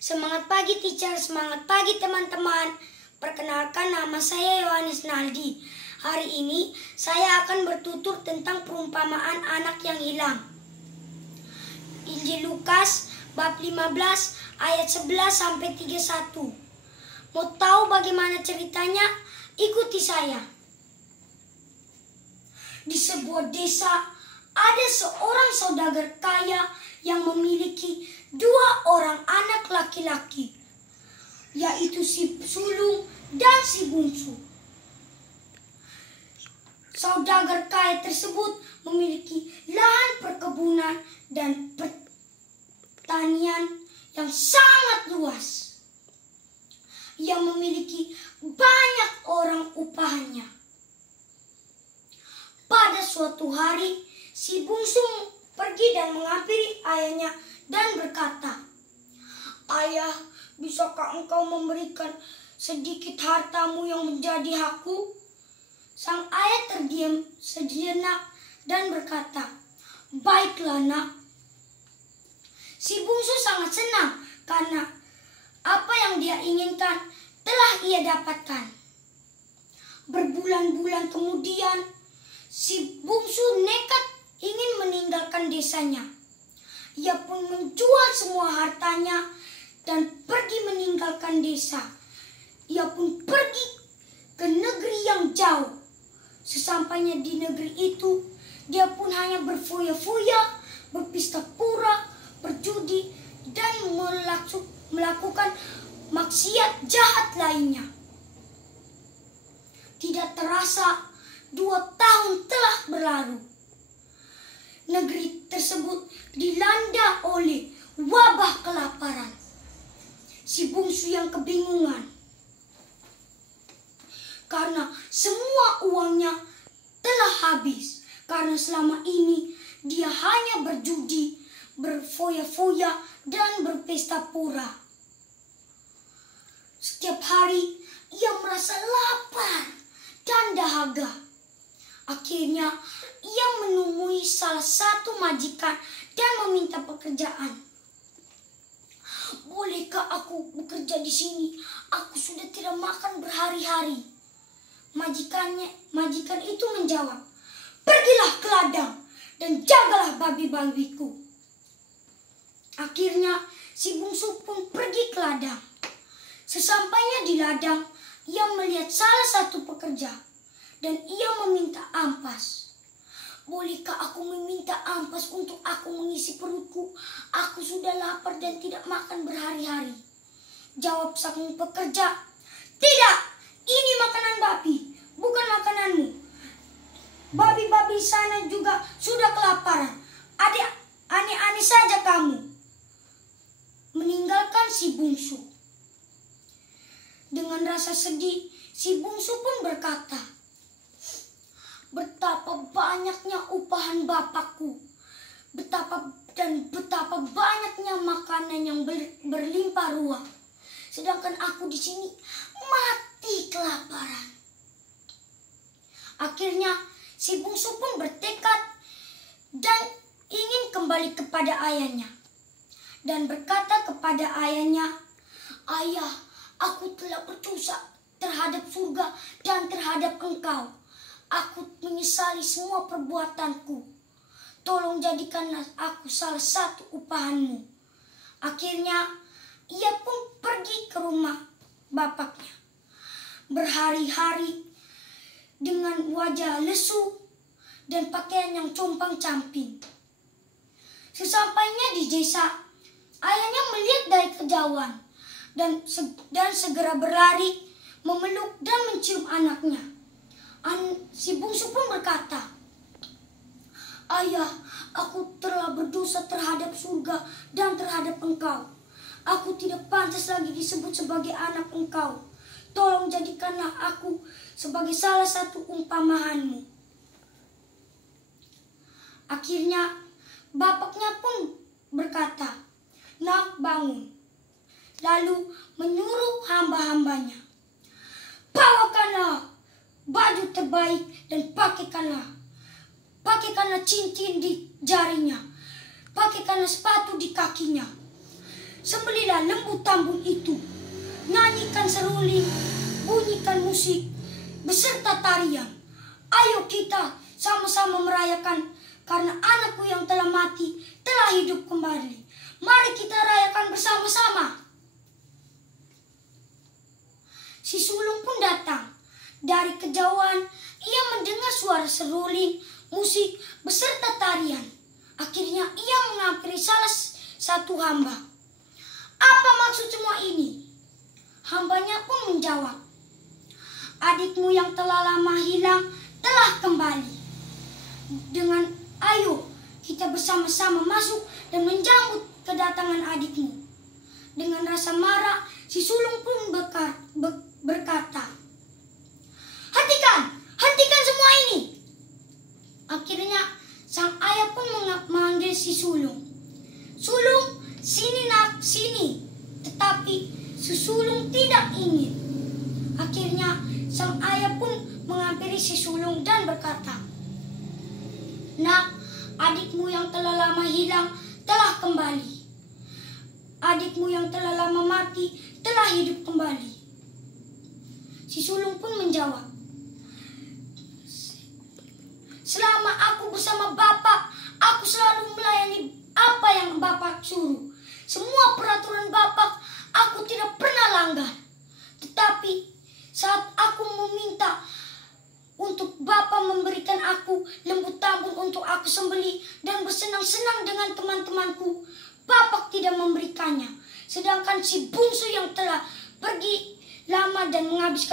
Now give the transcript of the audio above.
Semangat pagi teacher, semangat pagi teman-teman. Perkenalkan, nama saya Yohanes Naldi. Hari ini saya akan bertutur tentang perumpamaan anak yang hilang. Injil Lukas bab 15 ayat 11 sampai 31. Mau tahu bagaimana ceritanya? Ikuti saya. Di sebuah desa ada seorang saudagar kaya yang memiliki 2 orang anak laki-laki, yaitu si sulung dan si bungsu. Saudagar kaya tersebut memiliki lahan perkebunan dan pertanian yang sangat luas. Ia memiliki banyak orang upahannya. Pada suatu hari, si bungsu pergi dan menghampiri ayahnya dan berkata, "Ayah, bisakah engkau memberikan sedikit hartamu yang menjadi hakku?" Sang ayah terdiam sejenak dan berkata, "Baiklah, nak." Si bungsu sangat senang karena apa yang dia inginkan telah ia dapatkan. Berbulan-bulan kemudian, si bungsu nekat ingin meninggalkan desanya. Ia pun menjual semua hartanya dan pergi meninggalkan desa. Ia pun pergi ke negeri yang jauh. Sesampainya di negeri itu, dia pun hanya berfoya-foya, berpesta pura, berjudi, dan melakukan maksiat jahat lainnya. Tidak terasa 2 tahun telah berlalu. Negeri tersebut dilanda oleh wabah kelaparan. Si bungsu yang kebingungan karena semua uangnya telah habis, karena selama ini dia hanya berjudi, berfoya-foya, dan berpesta pura. Setiap hari ia merasa lapar dan dahaga. Akhirnya ia menemui salah satu majikan dan meminta pekerjaan. "Bolehkah aku bekerja di sini? Aku sudah tidak makan berhari-hari." Majikan itu menjawab, "Pergilah ke ladang dan jagalah babi-babiku." Akhirnya si bungsu pun pergi ke ladang. Sesampainya di ladang, ia melihat salah satu pekerja dan ia meminta ampas. "Bolehkah aku meminta ampas untuk aku mengisi perutku? Aku sudah lapar dan tidak makan berhari-hari." Jawab sang pekerja, "Tidak, ini makanan babi, bukan makananmu. Babi-babi sana juga sudah kelaparan. Aneh-aneh saja kamu." Meninggalkan si bungsu. Dengan rasa sedih, si bungsu pun berkata, "Betapa banyaknya upahan bapakku, betapa banyaknya makanan yang berlimpah ruah, sedangkan aku di sini mati kelaparan." Akhirnya si bungsu pun bertekad dan ingin kembali kepada ayahnya dan berkata kepada ayahnya, "Ayah, aku telah berdosa terhadap surga dan terhadap engkau. Aku menyesali semua perbuatanku. Tolong jadikanlah aku salah satu upahanmu." Akhirnya ia pun pergi ke rumah bapaknya. Berhari-hari dengan wajah lesu dan pakaian yang compang-camping. Sesampainya di desa, ayahnya melihat dari kejauhan dan segera berlari memeluk dan mencium anaknya. Si bungsu pun berkata, "Ayah, aku telah berdosa terhadap surga dan terhadap engkau. Aku tidak pantas lagi disebut sebagai anak engkau. Tolong jadikanlah aku sebagai salah satu umpamaanmu." Akhirnya bapaknya pun berkata, "Nak, bangun." Lalu menyuruh hamba-hambanya, "Bawakanlah baju terbaik dan pakaikanlah cincin di jarinya, pakaikanlah sepatu di kakinya. sembelilah lembu tambun itu. Nyanyikan seruling, bunyikan musik, beserta tarian. Ayo kita sama-sama merayakan karena anakku yang telah mati telah hidup kembali. Mari kita rayakan bersama-sama. Si sulung pun datang. Dari kejauhan ia mendengar suara seruling, musik, beserta tarian. Akhirnya ia menghampiri salah satu hamba. Apa maksud semua ini? Hambanya pun menjawab, adikmu yang telah lama hilang telah kembali. Dengan ayo kita bersama-sama masuk dan menjemput kedatangan adikmu. Dengan rasa marah, si sulung pun berkata, hentikan semua ini. Akhirnya sang ayah pun memanggil si sulung. Sulung, sini nak, sini. Tetapi si sulung tidak ingin. Akhirnya sang ayah pun menghampiri si sulung dan berkata, nak, adikmu yang telah lama hilang telah kembali. Adikmu yang telah lama mati telah hidup kembali. Si sulung pun menjawab, selama aku bersama Bapak, aku selalu melayani apa yang Bapak suruh. Semua peraturan Bapak aku tidak pernah langgar. Tetapi saat aku meminta untuk Bapak memberikan aku lembu tambun untuk aku sembelih dan bersenang-senang dengan teman-temanku, Bapak tidak memberikannya. Sedangkan si bungsu yang telah pergi lama dan menghabiskan